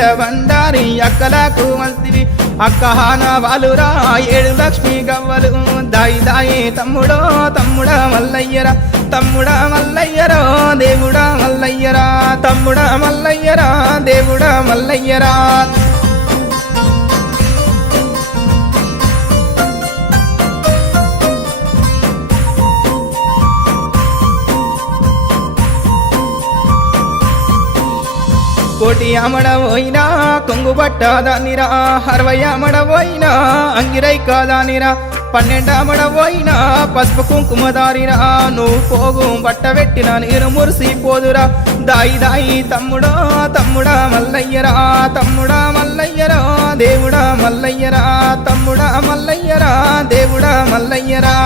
ఏడ బండారి అక్కలకు మల్తివి అక్కహాన వాలురా 7 లక్ష్మి గవ్వలు దాయి దాయి తమ్ముడో తమ్ముడా మల్లయ్యరా తమ్ముడా మల్లయ్యరా దేవుడా మల్లయ్యరా తమ్ముడా మల్లయ్యరా దేవుడా మల్లయ్యరా కోటి అమడబోయినా కొంగు పట్టదానిరా 60 అమడబోయినా అంగిరై కాదానిరా 12 అమడబోయినా పసుపు కుంకుమ దారిరా నువ్వు పోగు బట్ట పెట్టిన నేను మురిసిపోదురా దాయి దాయి తమ్ముడా తమ్ముడా మల్లయ్యరా తమ్ముడా మల్లయ్యరా దేవుడా మల్లయ్యరా తమ్ముడా మల్లయ్యరా దేవుడా మల్లయ్యరా